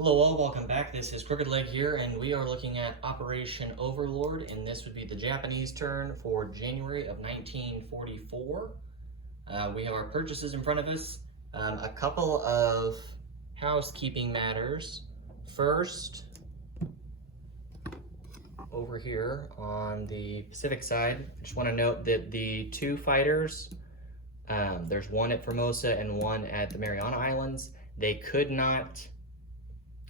Hello all, welcome back. This is Crooked Leg here, and we are looking at Operation Overlord, and this would be the Japanese turn for January of 1944. We have our purchases in front of us. A couple of housekeeping matters. First, over here on the Pacific side, I just want to note that the two fighters, there's one at Formosa and one at the Mariana Islands. They could not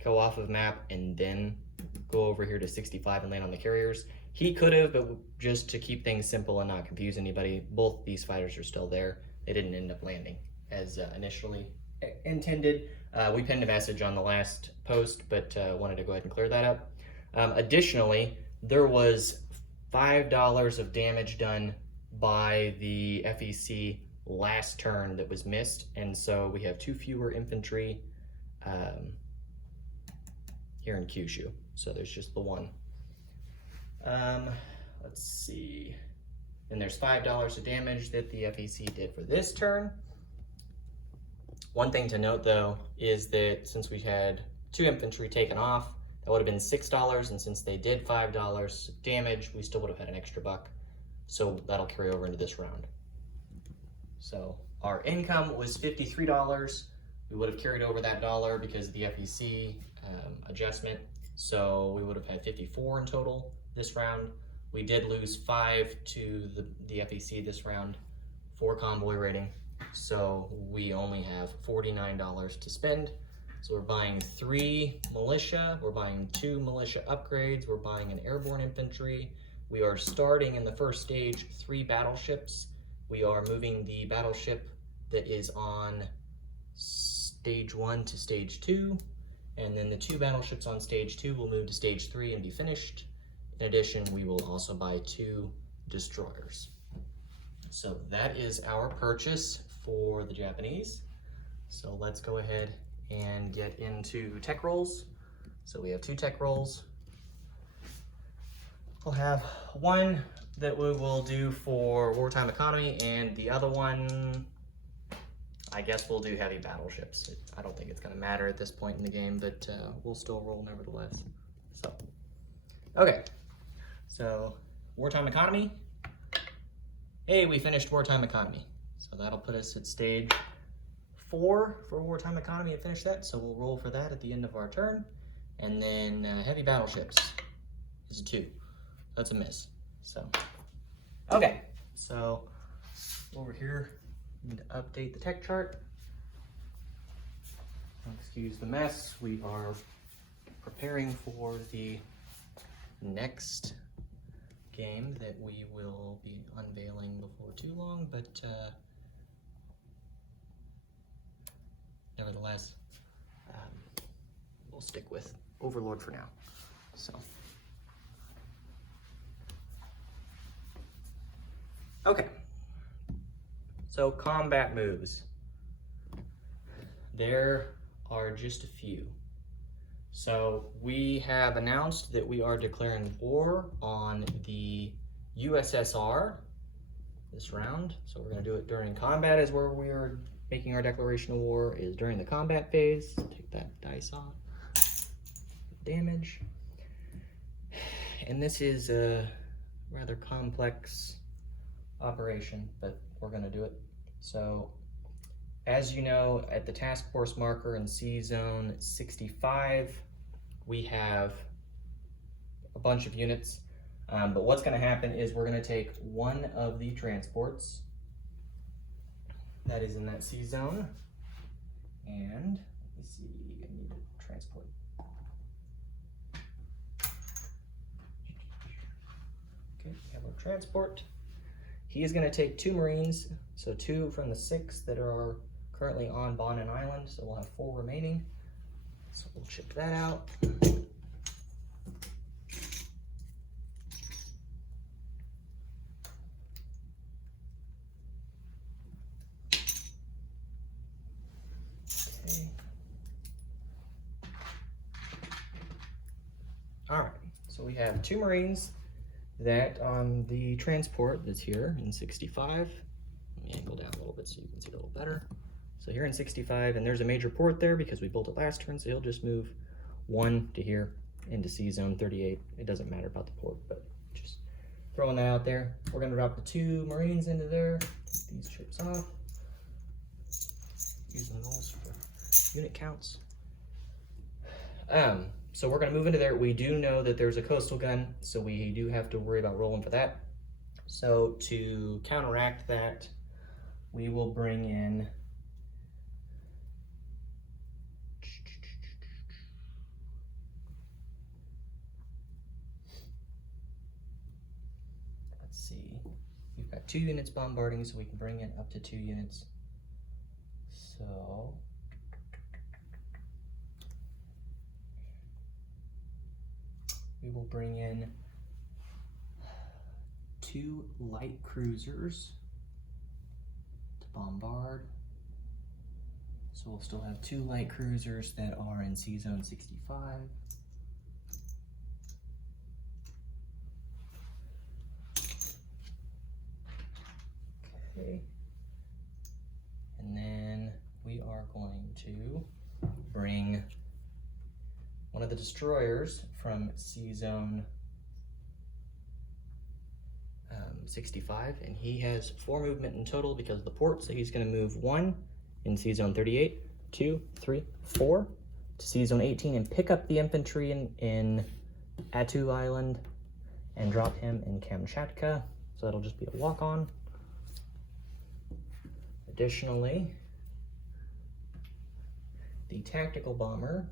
go off of map and then go over here to 65 and land on the carriers. He could have, but just to keep things simple and not confuse anybody, both these fighters are still there. They didn't end up landing as initially intended. We pinned a message on the last post, but wanted to go ahead and clear that up. Additionally, there was $5 of damage done by the FEC last turn that was missed, and so we have two fewer infantry here in Kyushu, so there's just the one. Let's see, and there's $5 of damage that the FEC did for this turn. One thing to note though is that since we had two infantry taken off, that would have been $6, and since they did $5 damage, we still would have had an extra buck, so that'll carry over into this round. So our income was $53. We would have carried over that dollar because of the FEC adjustment, so we would have had 54 in total this round. We did lose 5 to the FEC this round for convoy rating, so we only have $49 to spend. So we're buying 3 militia, we're buying 2 militia upgrades, we're buying an airborne infantry. We are starting in the first stage 3 battleships. We are moving the battleship that is on stage 1 to stage 2, and then the 2 battleships on stage 2 will move to stage 3 and be finished. In addition, we will also buy 2 destroyers. So that is our purchase for the Japanese. So let's go ahead and get into tech rolls. So we have 2 tech rolls. We'll have one that we will do for Wartime Economy, and the other one, I guess we'll do heavy battleships. I don't think it's going to matter at this point in the game, but we'll still roll nevertheless. So, okay. So, Wartime Economy. Hey, we finished Wartime Economy. So that'll put us at stage 4 for Wartime Economy and finish that. So we'll roll for that at the end of our turn. And then heavy battleships is a 2. That's a miss. So, okay. So, over here, I need to update the tech chart. Excuse the mess. We are preparing for the next game that we will be unveiling before too long, but nevertheless, we'll stick with Overlord for now. So, okay. So combat moves. There are just a few. So we have announced that we are declaring war on the USSR this round. So we're going to do it during combat, is where we are making our declaration of war, is during the combat phase. Take that dice off. Damage. And this is a rather complex operation, but we're going to do it. So, as you know, at the task force marker in C zone 65, we have a bunch of units, but what's going to happen is we're going to take one of the transports that is in that C zone, and let me see, I need to transport. Okay, we have our transport. He is going to take 2 Marines, so 2 from the 6 that are currently on Bonin Island, so we'll have 4 remaining. So we'll ship that out. Okay. All right, so we have 2 Marines that on the transport that's here in 65. Let me angle down a little bit so you can see it a little better. So here in 65, and there's a major port there because we built it last turn, so he'll just move 1 to here into C zone 38. It doesn't matter about the port, but just throwing that out there. We're going to drop the 2 Marines into there. Take these chips off. Using those for unit counts. So we're going to move into there. We do know that there's a coastal gun, so we do have to worry about rolling for that. So to counteract that, we will bring in we've got 2 units bombarding, so we can bring in up to 2 units. So we will bring in 2 light cruisers to bombard. So we'll still have 2 light cruisers that are in C zone 65. Okay. And then we are going to bring one of the destroyers from C zone 65, and he has 4 movement in total because of the port, so he's going to move 1 in C zone 38, 2, 3, 4 to C zone 18 and pick up the infantry in Attu Island and drop him in Kamchatka, so that'll just be a walk-on. Additionally, the tactical bomber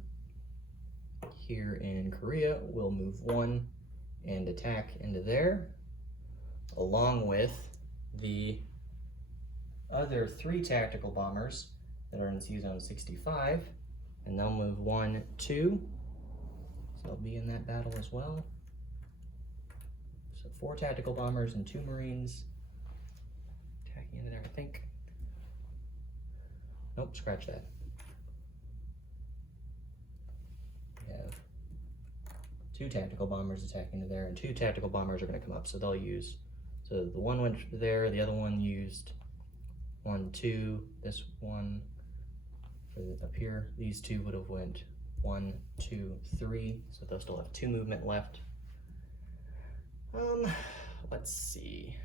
here in Korea will move 1 and attack into there, along with the other 3 tactical bombers that are in C zone 65, and they'll move 1, 2, so they'll be in that battle as well. So 4 tactical bombers and 2 Marines attacking into there, I think. Nope, scratch that. We have 2 tactical bombers attacking to there, and 2 tactical bombers are going to come up, so they'll use, so the one went there, the other one used 1, 2, this one for up here, these 2 would have went 1, 2, 3, so they'll still have 2 movement left. Let's see.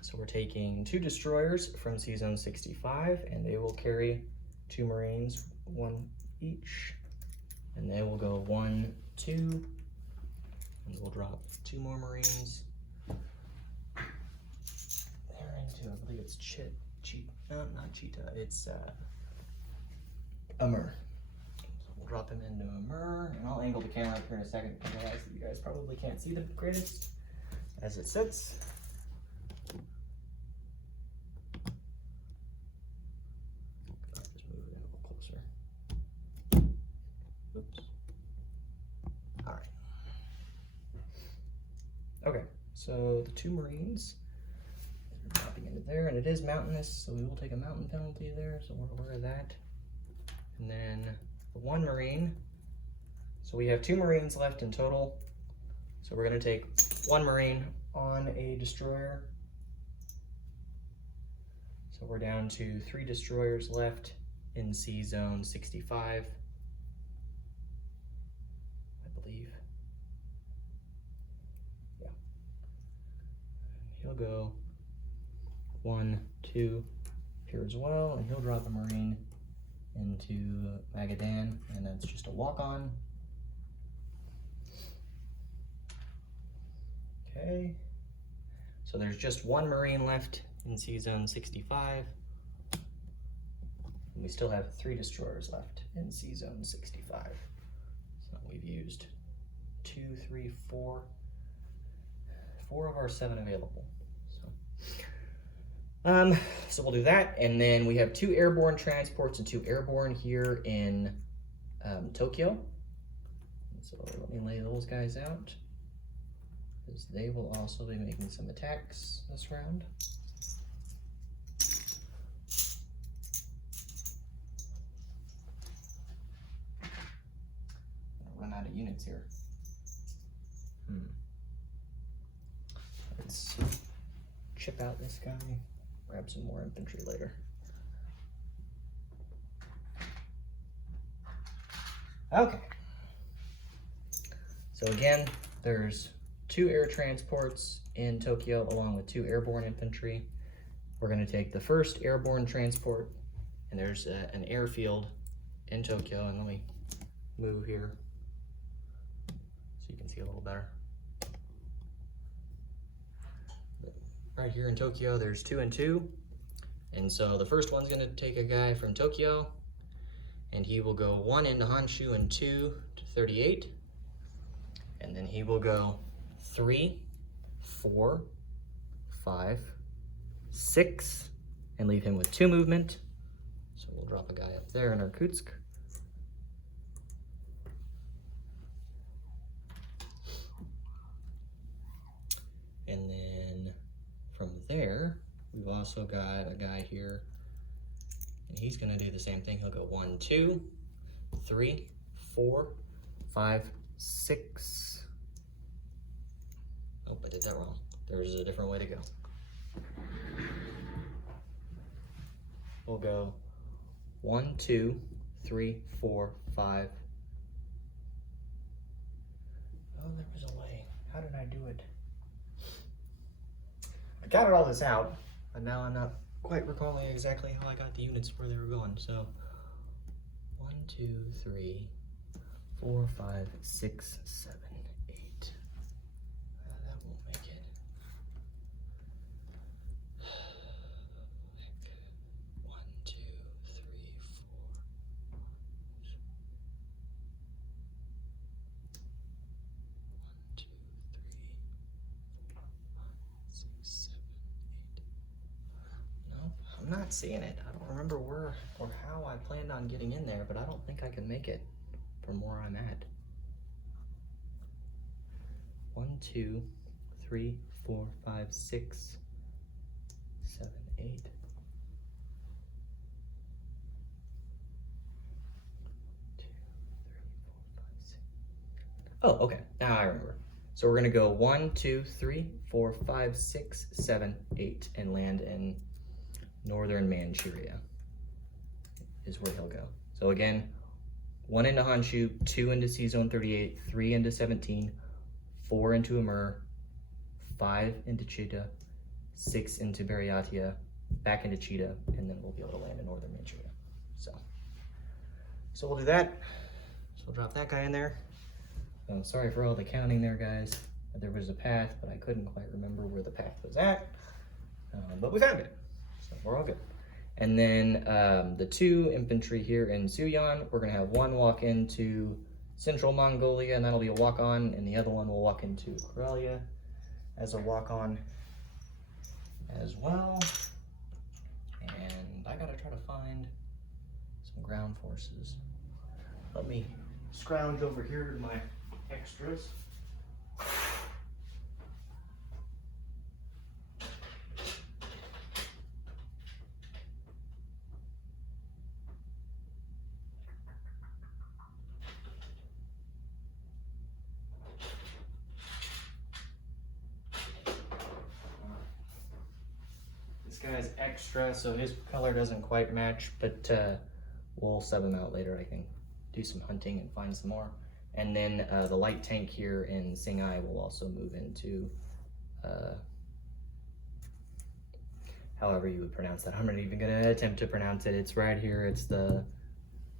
So we're taking 2 destroyers from C zone 65, and they will carry 2 Marines, 1 each, and they will go 1, 2, and we'll drop 2 more Marines. They're into, I believe it's not Cheetah, it's Amur. So we'll drop him into Amur, and I'll angle the camera up here in a second because I realize that you guys probably can't see the greatest as it sits. Okay, so the 2 Marines are dropping into there, and it is mountainous, so we will take a mountain penalty there, so we're aware of that. And then the 1 Marine, so we have 2 Marines left in total, so we're going to take 1 Marine on a destroyer. So we're down to 3 destroyers left in C zone 65, I believe. He'll go 1, 2 here as well, and he'll drop a Marine into Magadan, and that's just a walk-on. Okay, so there's just 1 Marine left in C zone 65, and we still have 3 destroyers left in C zone 65. So we've used 2, 3, 4 of our 7 available. So we'll do that, and then we have 2 airborne transports and 2 airborne here in Tokyo. So let me lay those guys out, because they will also be making some attacks this round. I'll run out of units here. Let's chip out this guy, grab some more infantry later. Okay. So again, there's 2 air transports in Tokyo along with 2 airborne infantry. We're going to take the first airborne transport, and there's an airfield in Tokyo, and let me move here so you can see a little better. Right here in Tokyo, there's 2 and 2, and so the first one's going to take a guy from Tokyo, and he will go 1 into Honshu and 2 to 38, and then he will go 3, 4, 5, 6, and leave him with 2 movement. So we'll drop a guy up there in Irkutsk. And then from there, we've also got a guy here, and he's gonna do the same thing. He'll go 1, 2, 3, 4, 5, 6. Oh, I did that wrong. There's a different way to go. We'll go 1, 2, 3, 4, 5. Oh, there was a way. How did I do it? I counted all this out, but now I'm not quite recalling exactly how I got the units where they were going. So 1, 2, 3, 4, 5, 6, 7, 8. That won't make it. 1, 2, 3, 4. 1, 2, 3, 4, 5, 6, 7, 8. No, I'm not seeing it. I don't remember where or how I planned on getting in there, but I don't think I can make it from where I'm at. 1, 2, 3, 4, 5, 6, 7, 8. 2, 3, 4, 5, 6. Oh, okay. Now I remember. So we're gonna go 1, 2, 3, 4, 5, 6, 7, 8, and land in northern Manchuria is where he'll go. So again, 1 into Honshu, 2 into C-Zone 38, 3 into 17, 4 into Amur, 5 into Chita, 6 into Buryatia, back into Chita, and then we'll be able to land in northern Manchuria. So we'll do that. So we'll drop that guy in there. Sorry for all the counting there, guys. There was a path, but I couldn't quite remember where the path was at. But we found it, so we're all good. And then the 2 infantry here in Suyan, we're gonna have 1 walk into Central Mongolia, and that'll be a walk-on, and the other one will walk into Karelia as a walk-on as well. And I gotta try to find some ground forces. Let me scrounge over here to my extras. This guy's extra, so his color doesn't quite match, but we'll sub him out later. I can do some hunting and find some more. And then the light tank here in Singhai will also move into, however you would pronounce that. I'm not even gonna attempt to pronounce it. It's right here. It's the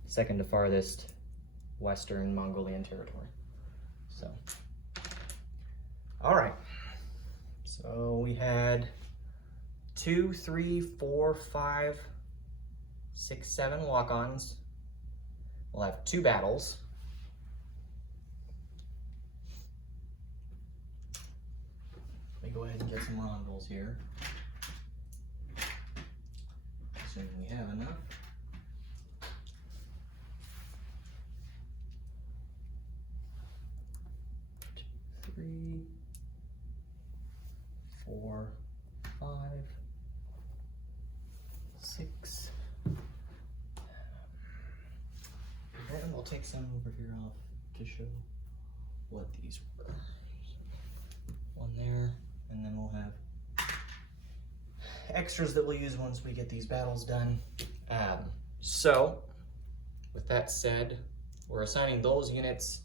second to farthest Western Mongolian territory. So, all right. So we had 2, 3, 4, 5, 6, 7 walk-ons. We'll have 2 battles. Let me go ahead and get some Mongols here. Assuming we have enough. Two, 3, 4, 5, 6. And we'll take some over here off to show what these were. 1 there, and then we'll have extras that we'll use once we get these battles done. So, with that said, we're assigning those units.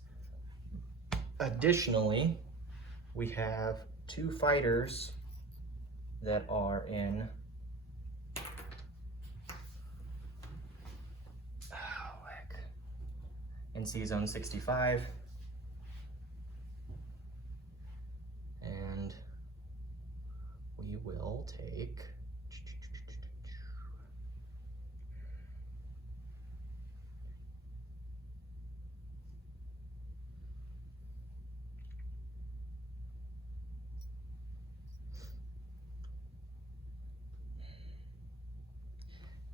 Additionally, we have 2 fighters that are in NC Zone 65, and we will take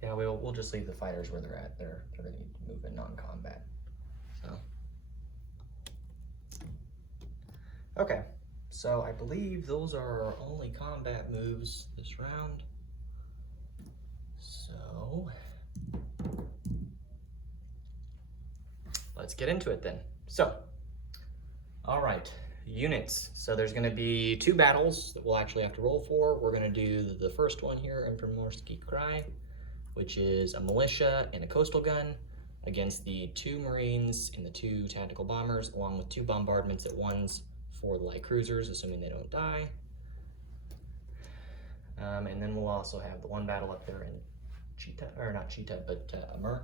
yeah, we'll just leave the fighters where they're at. They're going to move in non-combat. So, okay, so I believe those are our only combat moves this round. So, let's get into it then. So, all right, units. So there's going to be 2 battles that we'll actually have to roll for. We're going to do the first one here in Primorski Krai, which is a militia and a coastal gun against the 2 Marines and the 2 tactical bombers, along with 2 bombardments at once for the light cruisers, assuming they don't die. And then we'll also have the one battle up there in Cheetah, or not Cheetah, but Amur,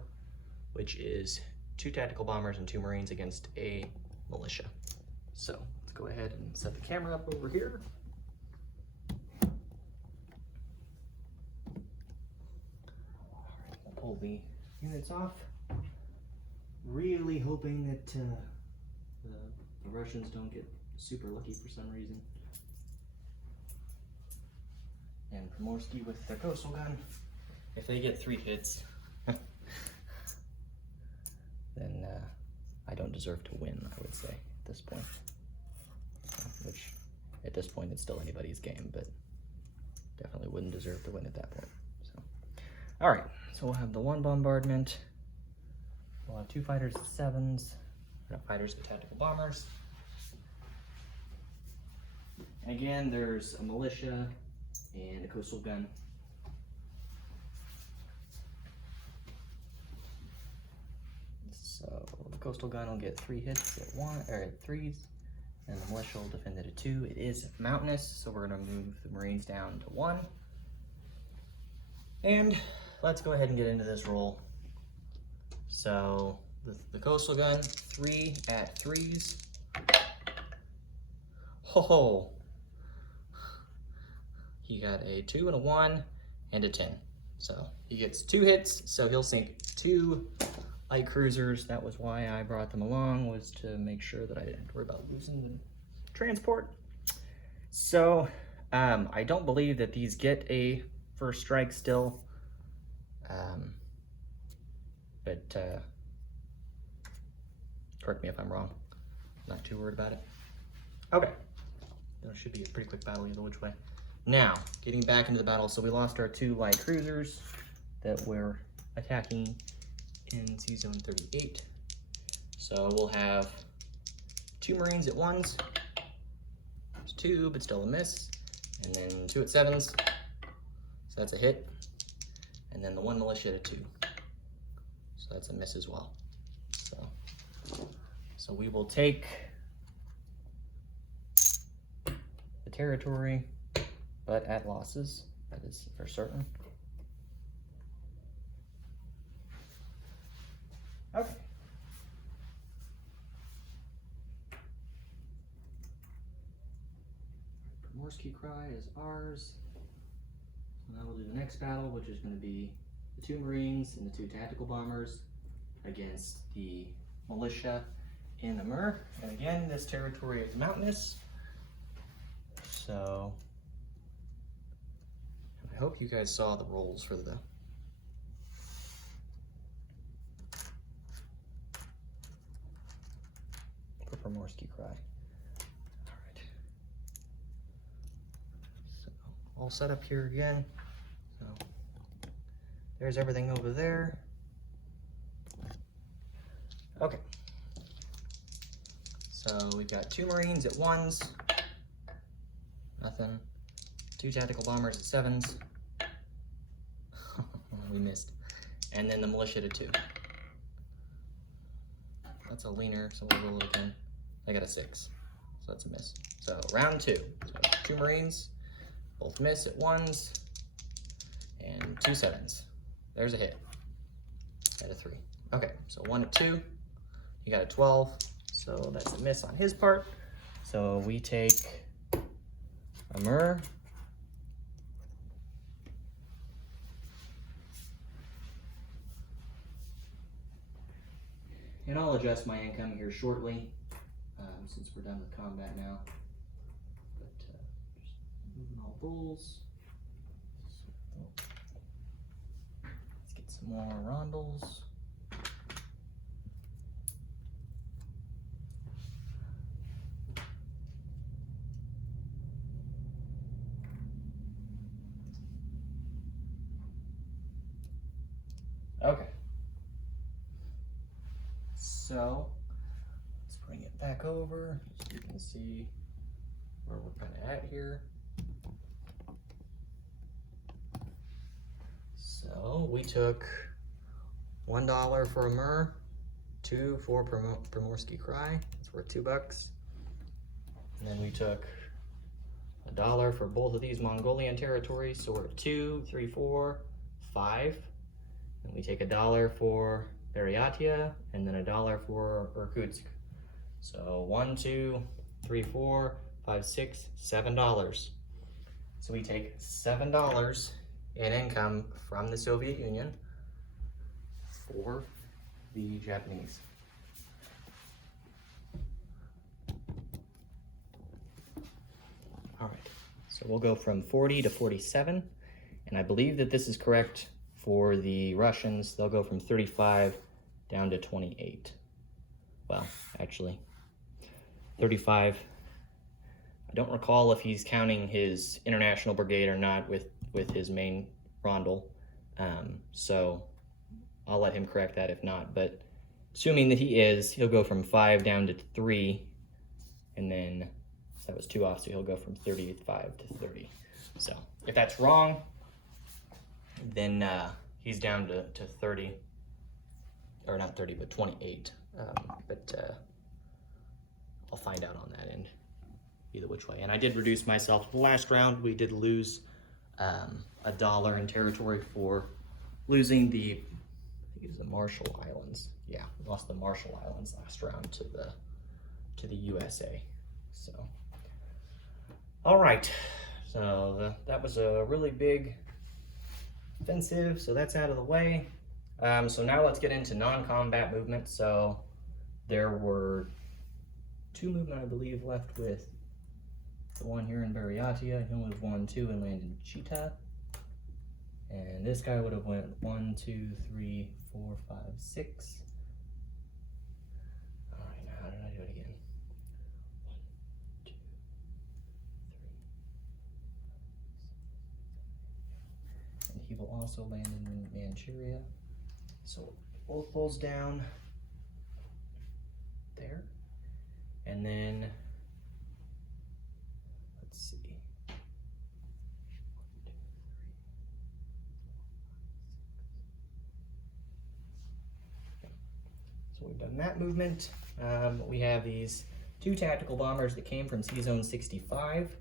which is 2 tactical bombers and 2 Marines against a militia. So let's go ahead and set the camera up over here. All right, we'll pull the units off. Really hoping that the Russians don't get super lucky for some reason. And Primorsky with their coastal gun. If they get 3 hits, then I don't deserve to win, I would say, at this point. Which, at this point, it's still anybody's game, but definitely wouldn't deserve to win at that point. So, all right, so we'll have the 1 bombardment. We'll have 2 fighters at 7s, not fighters but tactical bombers. And again, there's a militia and a coastal gun. So the coastal gun will get 3 hits at 1 or at 3s, and the militia will defend it at 2. It is mountainous, so we're going to move the Marines down to 1. And let's go ahead and get into this roll. So the coastal gun, 3 at 3s. Ho! He got a 2 and a 1 and a 10. So he gets 2 hits, so he'll sink 2 light cruisers. That was why I brought them along, was to make sure that I didn't have to worry about losing the transport. So I don't believe that these get a first strike still. But correct me if I'm wrong. Not too worried about it. Okay. It should be a pretty quick battle either which way. Now, getting back into the battle. So we lost our 2 light cruisers that were attacking in Sea Zone 38. So we'll have 2 Marines at 1s. There's 2, but still a miss. And then 2 at 7s. So that's a hit. And then the 1 militia at a 2. So that's a miss as well. So we will take the territory, but at losses. That is for certain. Okay. Primorsky Krai is ours. Now we'll do the next battle, which is going to be the 2 Marines and the 2 tactical bombers against the militia in Amur. And again, this territory is mountainous. So I hope you guys saw the rolls for the Primorsky Krai. All right. So all set up here again. So there's everything over there. Okay. So we've got 2 Marines at 1s. Nothing. 2 tactical bombers at 7s. We missed. And then the militia to 2. that's a leaner, so we'll roll it again. I got a 6, so that's a miss. So round 2, so 2 Marines, both miss at 1s, and 2 7s. There's a hit, at a 3. Okay, so 1 at 2, he got a 12, so that's a miss on his part. So we take a Myrrh, and I'll adjust my income here shortly, since we're done with combat now. But just moving all bulls. Let's get some more rondels. Okay. So let's bring it back over so you can see where we're kind of at here. So we took $1 for a Myrrh, 2 for Primorsky Cry, it's worth $2. And then we took $1 for both of these Mongolian territories, so we're at 2, 3, 4, 5. And we take $1 for Buryatia, and then $1 for Irkutsk. So 1, 2, 3, 4, 5, 6, $7. So we take $7 in income from the Soviet Union for the Japanese. All right, so we'll go from 40 to 47, and I believe that this is correct for the Russians. They'll go from 35 down to 28. Well, actually, 35. I don't recall if he's counting his international brigade or not with his main rondel. So I'll let him correct that if not. But assuming that he is, he'll go from 5 down to 3. And then that was 2 off, so he'll go from 35 to 30. So if that's wrong, then he's down to 30, or not 30, but 28. But I'll find out on that end, either which way. And I did reduce myself the last round. We did lose $1 in territory for losing the, I think it was the Marshall Islands. Yeah, we lost the Marshall Islands last round to the USA. So, all right. So that was a really big offensive, so that's out of the way. So now let's get into non-combat movement. So there were 2 movement, I believe, left with the one here in Buryatia. He'll move 1, 2, and land in Chita. And this guy would have went 1, 2, 3, 4, 5, 6. All right, now how did I do it again? 1, 2, 3. And he will also land in Manchuria. So both bulls down there. And then, let's see. 1, 2, 3. So we've done that movement. We have these 2 tactical bombers that came from C-Zone 65.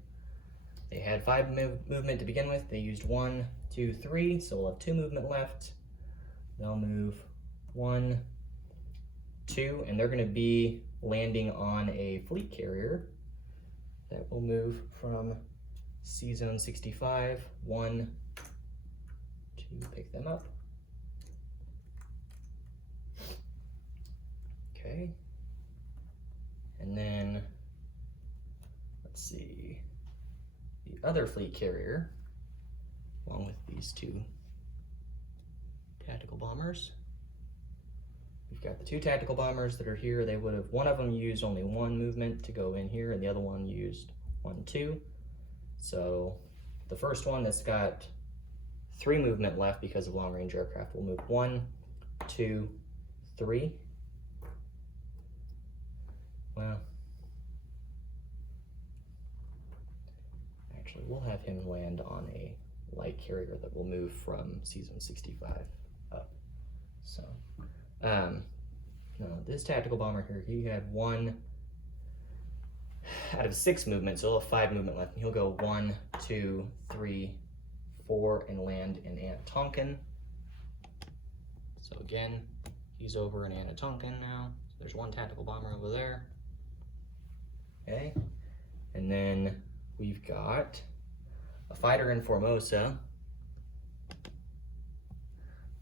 They had 5 movement to begin with. They used 1, 2, 3, so we'll have 2 movement left. They'll move 1, 2, and they're going to be landing on a fleet carrier that will move from C-Zone 65, 1, to pick them up. Okay. And then, let's see, the other fleet carrier, along with these 2 tactical bombers. We've got the 2 tactical bombers that are here. They would have, one of them used only 1 movement to go in here, and the other one used 1, 2. So the first one that's got 3 movement left because of long-range aircraft will move 1, 2, 3. Well, actually, we'll have him land on a light carrier that will move from C-Zone 65 up. So, no, this tactical bomber here, he had 1 out of 6 movements, so he'll have 5 movement left. He'll go 1, 2, 3, 4, and land in Anatonkin. So again, he's over in Anatonkin now. So there's 1 tactical bomber over there. Okay, and then we've got a fighter in Formosa.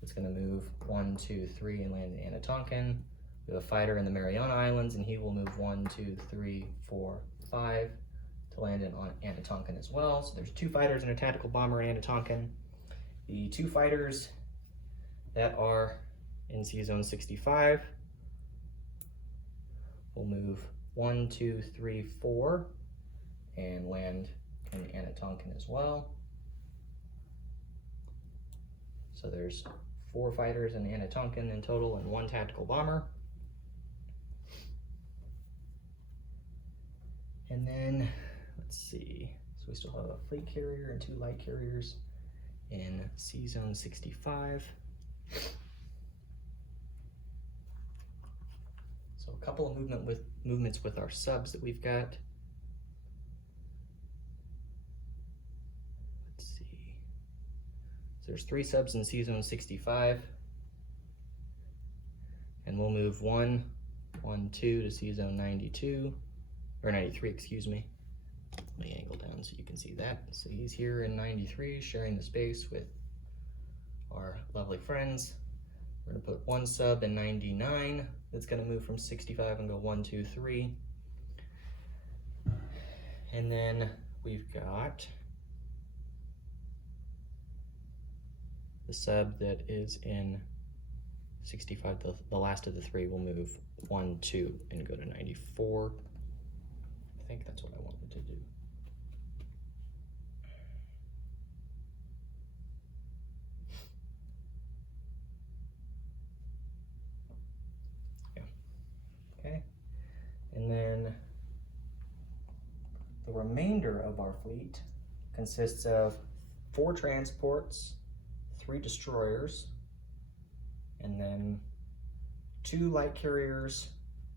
It's going to move 1, 2, 3 and land in Anatonkin. We have a fighter in the Mariana Islands, and he will move 1, 2, 3, 4, 5 to land in Anatonkin as well. So there's 2 fighters and a tactical bomber in Anatonkin. The 2 fighters that are in Sea Zone 65 will move 1, 2, 3, 4 and land in Anatonkin as well. So there's 4 fighters in Anatonkin in total and 1 tactical bomber. And then, let's see, so we still have a fleet carrier and 2 light carriers in Sea Zone 65. So a couple of movements with our subs that we've got. Let's see. So there's 3 subs in Sea Zone 65. And we'll move 1, 1, 2 to Sea Zone 92. Or 93, excuse me. Let me angle down so you can see that. So he's here in 93, sharing the space with our lovely friends. We're gonna put 1 sub in 99. That's gonna move from 65 and go 1, 2, 3. And then we've got the sub that is in 65, the last of the 3 will move 1, 2, and go to 94. I think that's what I wanted to do. Yeah. Okay. And then the remainder of our fleet consists of 4 transports, 3 destroyers, and then 2 light carriers,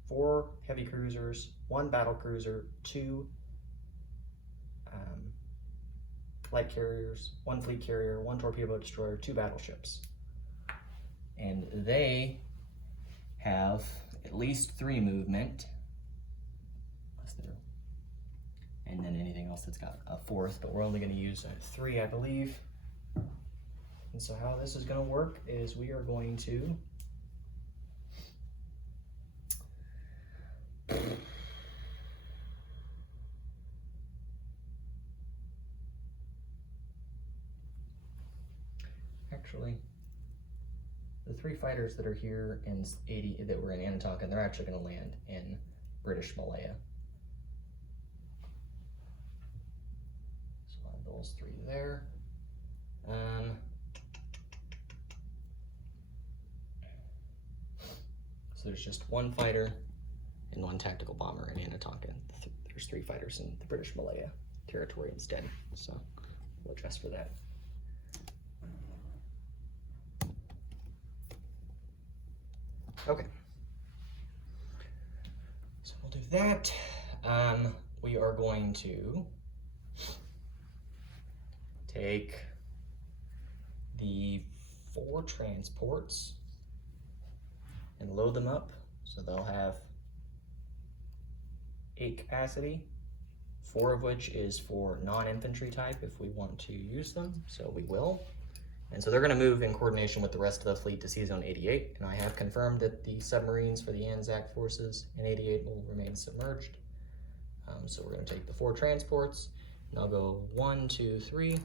4 heavy cruisers, 1 battle cruiser, 2 light carriers, 1 fleet carrier, 1 torpedo destroyer, 2 battleships. And they have at least 3 movement. And then anything else that's got a 4th, but we're only going to use 3, I believe. And so how this is going to work is we are going to actually, the 3 fighters that are here in 80 that were in Anatonkin, they're actually going to land in British Malaya. So I'll have those 3 there. So there's just 1 fighter and 1 tactical bomber in Anatonkin. There's 3 fighters in the British Malaya territory instead. So we'll adjust for that. Okay. So we'll do that. We are going to take the 4 transports and load them up. So they'll have 8 capacity, 4 of which is for non-infantry type if we want to use them, so we will. And so they're going to move in coordination with the rest of the fleet to Sea Zone 88, and I have confirmed that the submarines for the Anzac forces in 88 will remain submerged. So we're going to take the 4 transports, and I'll go 1, 2, 3.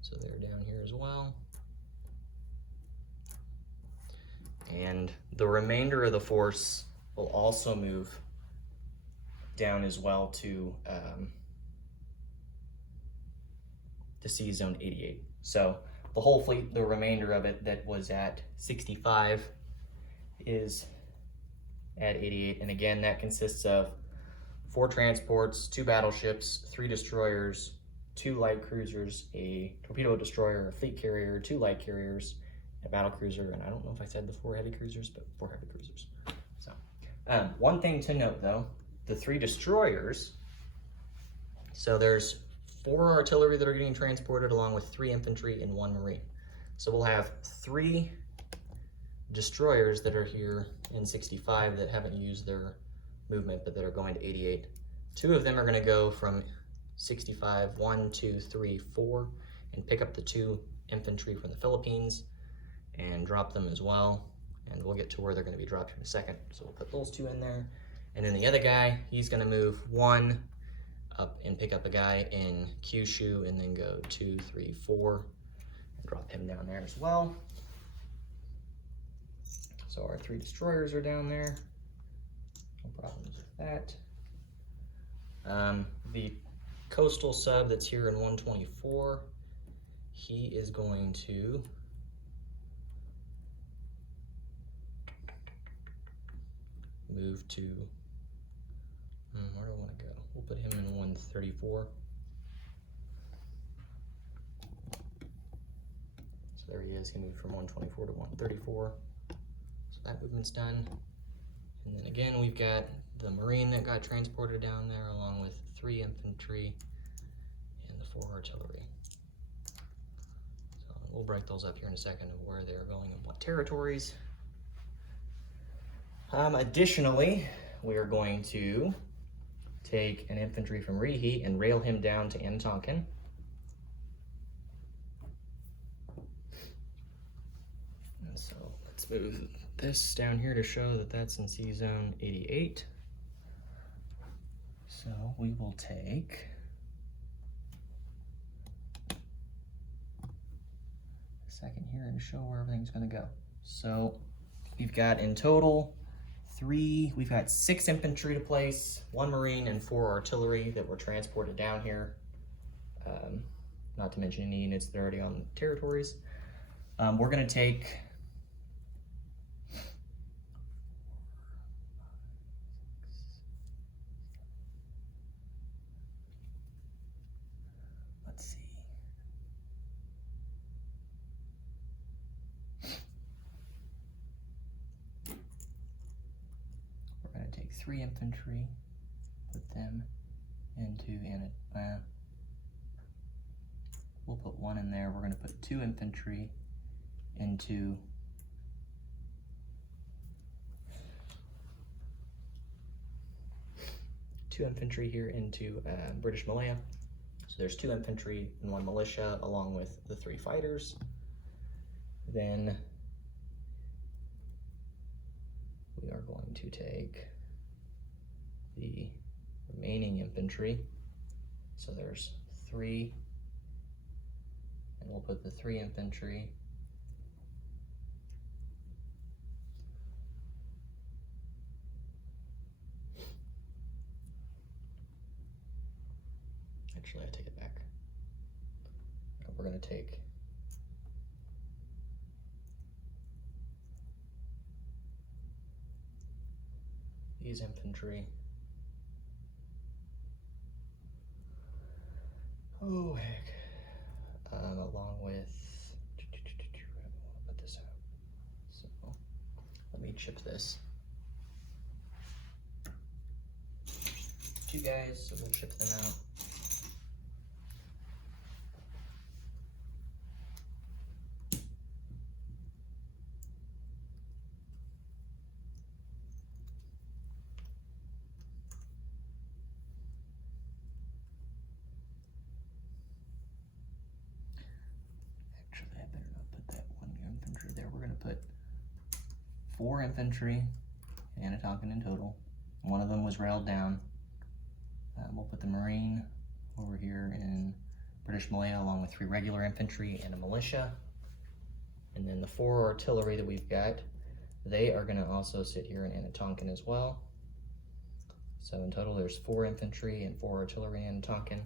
So they're down here as well. And the remainder of the force will also move down as well to Sea Zone 88. So the whole fleet, the remainder of it that was at 65 is at 88. And again, that consists of 4 transports, 2 battleships, 3 destroyers, 2 light cruisers, a torpedo destroyer, a fleet carrier, 2 light carriers, a battle cruiser, and I don't know if I said the 4 heavy cruisers, but 4 heavy cruisers. So, one thing to note though, the 3 destroyers, so there's 4 artillery that are getting transported along with 3 infantry and 1 marine. So we'll have 3 destroyers that are here in 65 that haven't used their movement, but that are going to 88. 2 of them are going to go from 65, 1, 2, 3, 4, and pick up the 2 infantry from the Philippines and drop them as well. And we'll get to where they're going to be dropped in a second. So we'll put those 2 in there. And then the other guy, he's going to move 1 up and pick up a guy in Kyushu, and then go 2, 3, 4, and drop him down there as well. So our 3 destroyers are down there. No problems with that. The coastal sub that's here in 124, he is going to move to, where do I want to go? We'll put him in 134. So there he is, he moved from 124 to 134. So that movement's done. And then again, we've got the Marine that got transported down there along with 3 infantry and the 4 artillery. So we'll break those up here in a second of where they're going and what territories. Additionally, we are going to take an infantry from Rehe and rail him down to Antonkin. And so let's move this down here to show that that's in C zone 88. So we will take a second here and show where everything's going to go. So we've got in total we've got 6 infantry to place, 1 marine and 4 artillery that were transported down here. Not to mention any units that are already on territories. We're going to take We're going to take 3 infantry, put them into we'll put 1 in there. We're going to put 2 infantry into here into British Malaya. So there's 2 infantry and 1 militia along with the 3 fighters. Then we are going to take the remaining infantry. So there's 3, and we'll put the 3 infantry actually, I take it back. We're going to take these infantry. Oh heck. Along with, put this out. So let me chip this. 2 guys, so we'll chip them out. Actually, I better not put that 1 infantry there. We're going to put 4 infantry and a Tonkin in total. 1 of them was railed down. We'll put the Marine over here in British Malaya along with 3 regular infantry and a militia. And then the 4 artillery that we've got, they are going to also sit here in Anatonkin as well. So in total there's 4 infantry and 4 artillery in Anatonkin,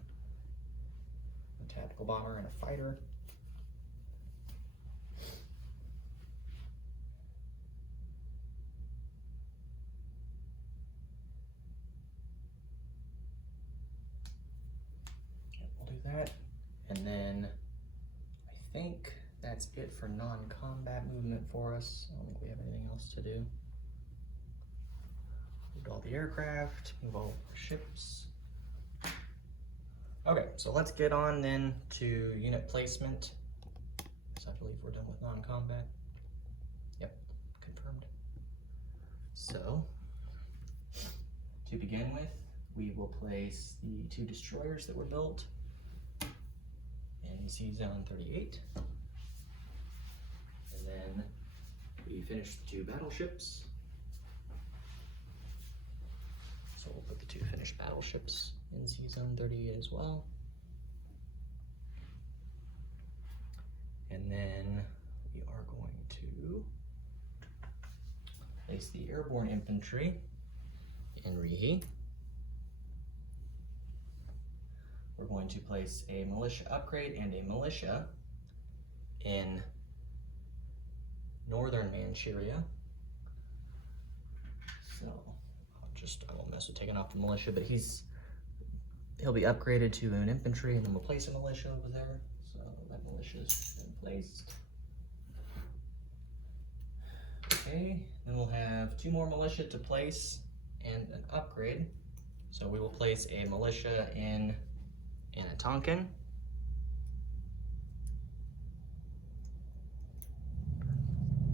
a tactical bomber and a fighter. That, and then I think that's it for non-combat movement for us. I don't think we have anything else to do. Moved all the aircraft, move all the ships. Okay, so let's get on then to unit placement. So I believe we're done with non-combat. Yep, confirmed. So, to begin with, we will place the 2 destroyers that were built in Z Zone 38. And then we finish the 2 battleships. So we'll put the 2 finished battleships in Z Zone 38 as well. And then we are going to place the airborne infantry in Rihi. We're going to place a militia upgrade and a militia in northern Manchuria. So I won't mess with taking off the militia, but he'll be upgraded to an infantry, and then we'll place a militia over there. So that militia's been placed. Okay, then we'll have 2 more militia to place and an upgrade. So we will place a militia in Anatonkin.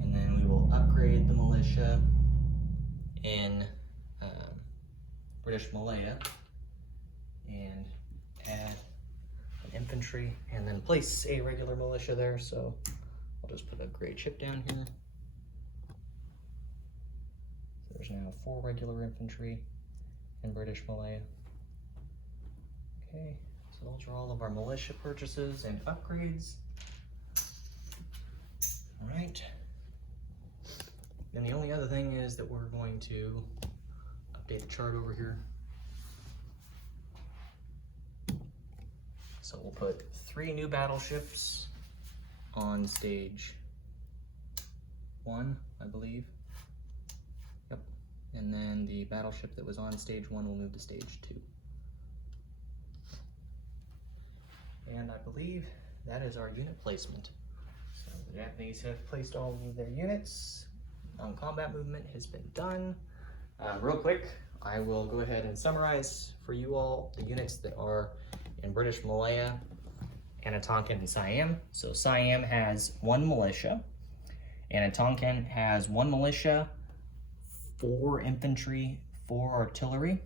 And then we will upgrade the militia in British Malaya and add an infantry and then place a regular militia there. So I'll just put a great ship down here. So there's now 4 regular infantry in British Malaya. Okay, so those are all of our militia purchases and upgrades. All right. And the only other thing is that we're going to update the chart over here. So we'll put 3 new battleships on stage 1, I believe. Yep. And then the battleship that was on stage 1 will move to stage 2. And I believe that is our unit placement. So the Japanese have placed all of their units. Non-combat movement has been done. Real quick, I will go ahead and summarize for you all the units that are in British Malaya, Anatonkin, and Siam. So Siam has 1 militia. Anatonkin has 1 militia, 4 infantry, 4 artillery,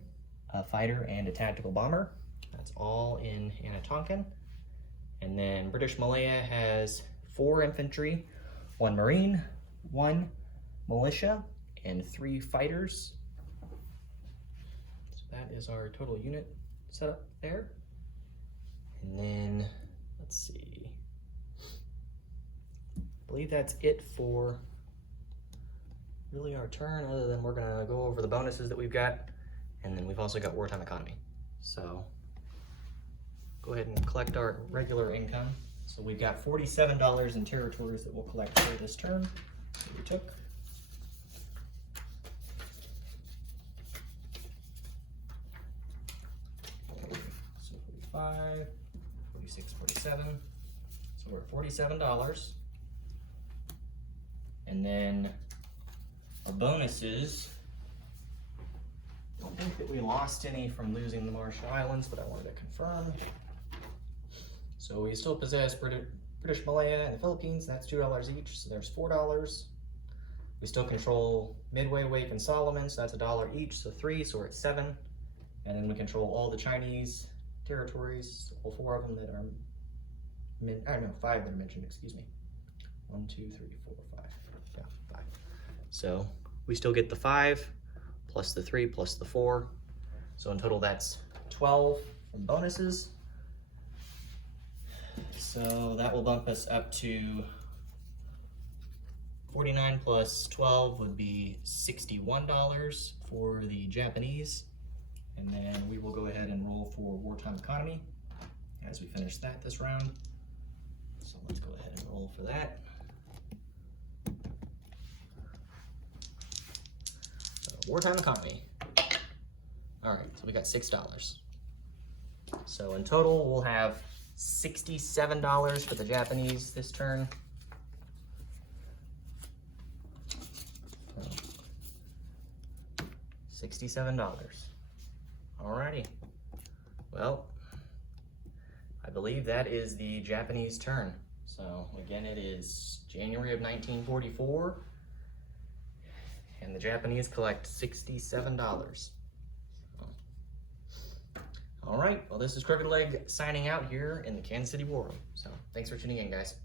a fighter, and a tactical bomber. That's all in Anatonkin. And then British Malaya has 4 infantry, 1 marine, 1 militia, and 3 fighters. So that is our total unit setup there. And then, let's see, I believe that's it for really our turn, other than we're gonna go over the bonuses that we've got, and then we've also got Wartime Economy. So go ahead and collect our regular income. So we've got $47 in territories that we'll collect for this turn that we took. So 45, 46, 47. So we're at $47. And then our bonuses, I don't think that we lost any from losing the Marshall Islands, but I wanted to confirm. So we still possess British Malaya and the Philippines, that's $2 each, so there's $4. We still control Midway, Wake, and Solomon, so that's $1 each, so 3, so we're at 7. And then we control all the Chinese territories, all 4 of them that are, 5 that are mentioned, excuse me. 1, 2, 3, 4, 5, yeah, 5. So we still get the 5, plus the 3, plus the 4. So in total that's 12 from bonuses. So that will bump us up to 49 plus 12 would be $61 for the Japanese. And then we will go ahead and roll for Wartime Economy as we finish that this round. So let's go ahead and roll for that. Wartime Economy. All right, so we got $6. So in total, we'll have $67 for the Japanese this turn, $67. Alrighty. Well, I believe that is the Japanese turn. So again, it is January of 1944, and the Japanese collect $67. All right, well, this is Crooked Leg signing out here in the Kansas City War Room. So thanks for tuning in, guys.